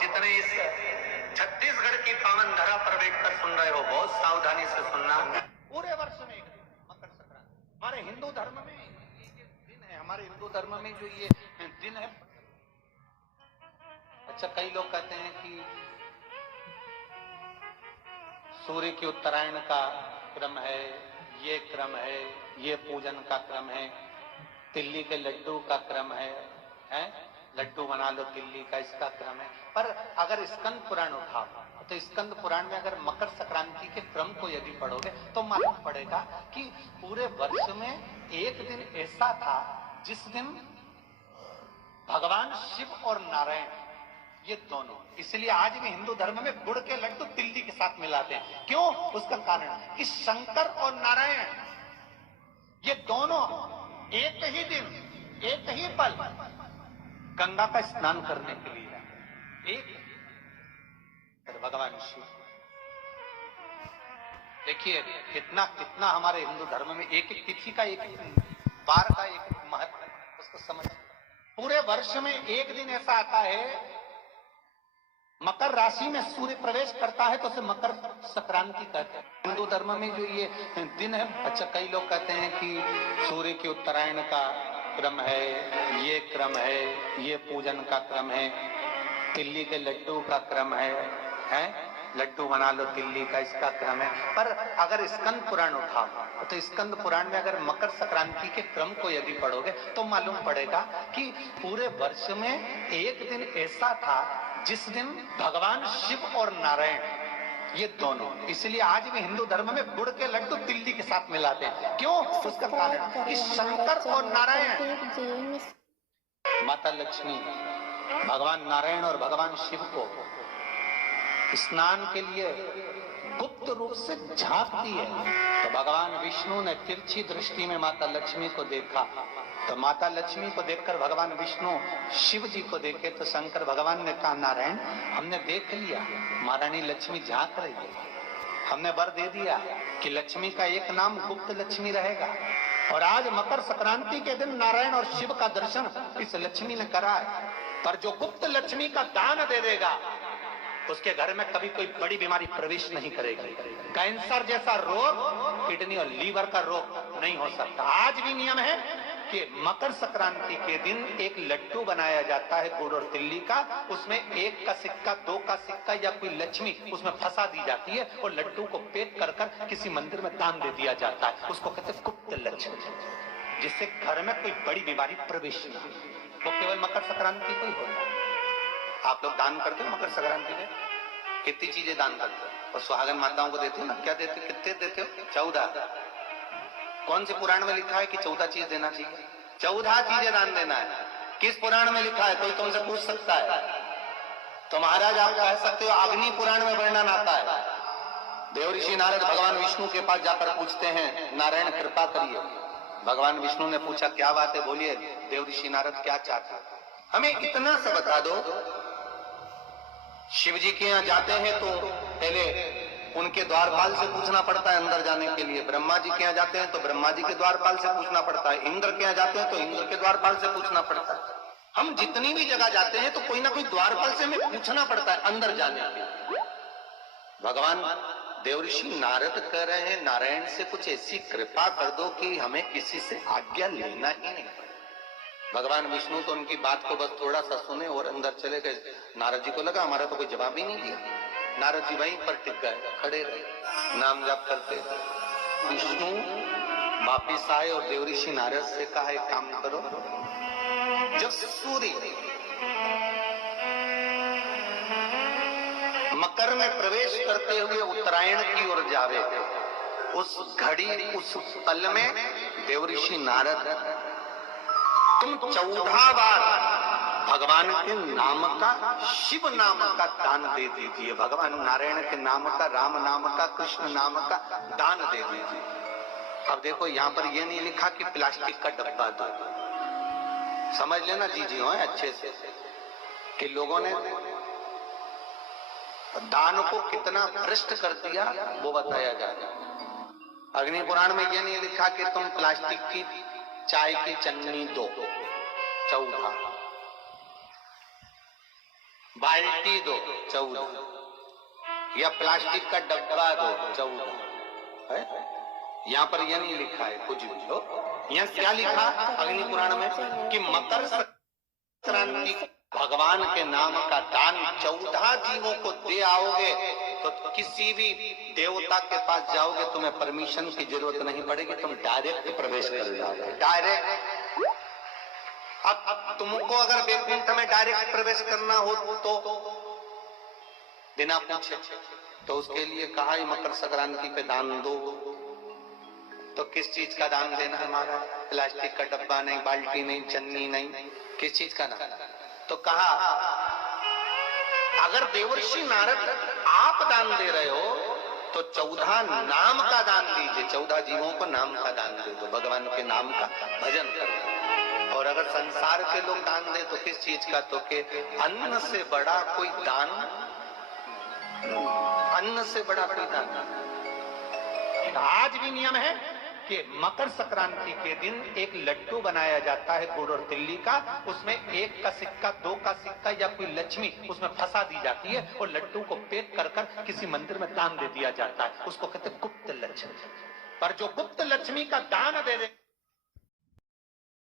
जितने इस छत्तीसगढ़ की पावन धरा पर बैठकर सुन रहे हो, बहुत सावधानी से सुनना। पूरे वर्ष में एक दिन मकर संक्रांति हमारे हिंदू धर्म में ये दिन है, हमारे हिंदू धर्म में जो ये दिन है। अच्छा, कई लोग कहते हैं कि सूर्य की उत्तरायण का क्रम है, ये क्रम है, ये पूजन का क्रम है, तिल्ली के लड्डू का क्रम है, लड्डू बना लो तिल्ली का, इसका क्रम है। पर अगर स्कंद पुराण उठाओ तो स्कंद पुराण में अगर मकर संक्रांति के क्रम को यदि पढ़ोगे तो मालूम पड़ेगा कि पूरे वर्ष में एक दिन ऐसा था जिस दिन भगवान शिव और नारायण ये दोनों, इसलिए आज भी हिंदू धर्म में गुड़ के लड्डू तिल्ली के साथ मिलाते हैं। क्यों? उसका कारण कि शंकर और नारायण ये दोनों एक ही दिन, एक ही पल गंगा का स्नान करने के लिए एक भगवान शिव। देखिए कितना कितना हमारे हिंदू धर्म में एक एक तिथि का, एक बार का एक महत्व है, उसको समझ। पूरे वर्ष में एक दिन ऐसा आता है, मकर राशि में सूर्य प्रवेश करता है तो उसे मकर संक्रांति कहते हैं हिंदू धर्म में जो ये दिन है। अच्छा, कई लोग कहते हैं कि सूर्य की उत्तरायण का क्रम है, ये क्रम है, ये पूजन का क्रम है, तिल्ली के लड्डू का क्रम है, लड्डू बना लो तिल्ली का, इसका क्रम है। पर अगर स्कंद पुराण उठाओ तो स्कंद पुराण में अगर मकर संक्रांति के क्रम को यदि पढ़ोगे तो मालूम पड़ेगा कि पूरे वर्ष में एक दिन ऐसा था जिस दिन भगवान शिव और नारायण ये दोनों, इसलिए आज भी हिंदू धर्म में गुड़ के लड्डू तिल्ली के साथ मिलाते हैं। क्यों? उसका कारण कि शंकर और नारायण, माता लक्ष्मी भगवान नारायण और भगवान शिव को स्नान के लिए गुप्त रूप से झांकती है। तो भगवान विष्णु ने तिरछी दृष्टि में माता लक्ष्मी को देखा, तो माता लक्ष्मी को देखकर भगवान विष्णु शिव जी को देखे तो शंकर भगवान ने कहा, नारायण हमने देख लिया, महारानी लक्ष्मी झांक रही है, हमने वर दे दिया कि लक्ष्मी का एक नाम गुप्त लक्ष्मी रहेगा। और आज मकर संक्रांति के दिन नारायण और शिव का दर्शन इस लक्ष्मी ने करा है। पर जो गुप्त लक्ष्मी का दान दे देगा उसके घर में कभी कोई बड़ी बीमारी प्रवेश नहीं करेगी। कैंसर जैसा रोग, किडनी और लीवर का रोग नहीं हो सकता। आज भी नियम है कि मकर संक्रांति के दिन एक लड्डू बनाया जाता है गुड़ और तिल्ली का, उसमें 1 का सिक्का, 2 का सिक्का या कोई लक्ष्मी उसमें फंसा दी जाती है और लड्डू को पैक कर कर किसी मंदिर में दान दे दिया जाता है। उसको कहते हैं गुप्त लक्ष्मी, जिससे घर में कोई बड़ी बीमारी प्रवेश न हो। वो केवल मकर संक्रांति को ही होता है। आप लोग दान करते हो मकर संक्रांति में? कितनी चीजें दान करते हो? और सुहागन माताओं को देते हो ना? क्या देते हो? कितने देते हो? 14। कौन से पुराण में लिखा है कि 14 चीज देना चाहिए? 14 चीजें दान देना है। किस पुराण में लिखा है? कोई तुमसे पूछ सकता है तो महाराज आप कह सकते हो अग्नि पुराण में वर्णन आता है। देवऋषि नारद भगवान विष्णु के पास जाकर पूछते हैं, नारायण कृपा करिए। भगवान विष्णु ने पूछा, क्या बात है, बोलिए देवऋषि नारद क्या चाहते हो? हमें इतना सा बता दो। शिव जी के यहाँ जाते हैं तो पहले उनके द्वारपाल से पूछना पड़ता है अंदर जाने के लिए। ब्रह्मा जी के यहाँ जाते हैं तो ब्रह्मा जी के द्वारपाल से पूछना पड़ता है। इंद्र के यहाँ जाते हैं तो इंद्र के द्वारपाल से पूछना पड़ता है। हम जितनी भी जगह जाते हैं तो कोई ना कोई द्वारपाल से हमें पूछना पड़ता है अंदर जाने के लिए। भगवान देवऋषि नारद कह रहे हैं, नारायण से कुछ ऐसी कृपा कर दो कि हमें किसी से आज्ञा लेना ही नहीं। भगवान विष्णु तो उनकी बात को बस थोड़ा सा सुने और अंदर चले गए। नारद जी को लगा हमारा तो कोई जवाब ही नहीं दिया। नारद जी वहीं पर टिक गए, खड़े रहे, नाम जाप करते। विष्णु वापिस आए और देवऋषि नारद से कहा, एक काम करो, जब सूर्य मकर में प्रवेश करते हुए उत्तरायण की ओर जावे, उस घड़ी उस पल में देवऋषि नारद तुम 14 बार भगवान के नाम का, शिव नाम का दान दे दीजिए। भगवान नारायण के नाम का, राम नाम का, कृष्ण नाम का दान दे दीजिए। अब देखो यहाँ पर यह नहीं लिखा कि प्लास्टिक का डब्बा दो। समझ लेना जी हो अच्छे से कि लोगों ने दान को कितना भ्रष्ट कर दिया वो बताया जाएगा। अग्नि पुराण में यह नहीं लिखा कि तुम प्लास्टिक की चाय की चन्नी दो। 14 बाल्टी दो 14, या प्लास्टिक का डब्बा दो 14 है। यहाँ पर यह नहीं लिखा है कुछ भी हो। यहाँ क्या लिखा अग्नि पुराण में कि मकर संक्रांति भगवान के नाम का दान 14 जीवों को दे आओगे तो किसी भी देवता के पास जाओगे तुम्हें परमिशन की जरूरत नहीं पड़ेगी, तुम डायरेक्ट प्रवेश कर जाओगे। डायरेक्ट। अब तुमको अगर वैकुंठ में डायरेक्ट प्रवेश करना हो तो बिना पूछे, तो उसके लिए कहा ही मकर संक्रांति पे दान दो। तो किस चीज का दान देना हमारा? प्लास्टिक का डब्बा नहीं, बाल्टी नहीं, चन्नी नहीं, किस चीज का दान? तो कहा अगर देवर्षि नारद आप दान दे रहे हो तो 14 नाम का दान दीजिए, 14 जीवों को नाम का दान दे दो, भगवान के नाम का भजन कर दो। और अगर संसार के लोग दान दे तो किस चीज का? तो के अन्न से बड़ा कोई दान, अन्न से बड़ा कोई दान। आज भी नियम है कि मकर संक्रांति के दिन एक लड्डू बनाया जाता है गुड़ और तिल्ली का, उसमें 1 का सिक्का, 2 का सिक्का या कोई लक्ष्मी उसमें फंसा दी जाती है और लड्डू को पैक कर कर किसी मंदिर में दान दे दिया जाता है। उसको कहते हैं गुप्त लक्ष्मी। पर जो गुप्त लक्ष्मी का दान दे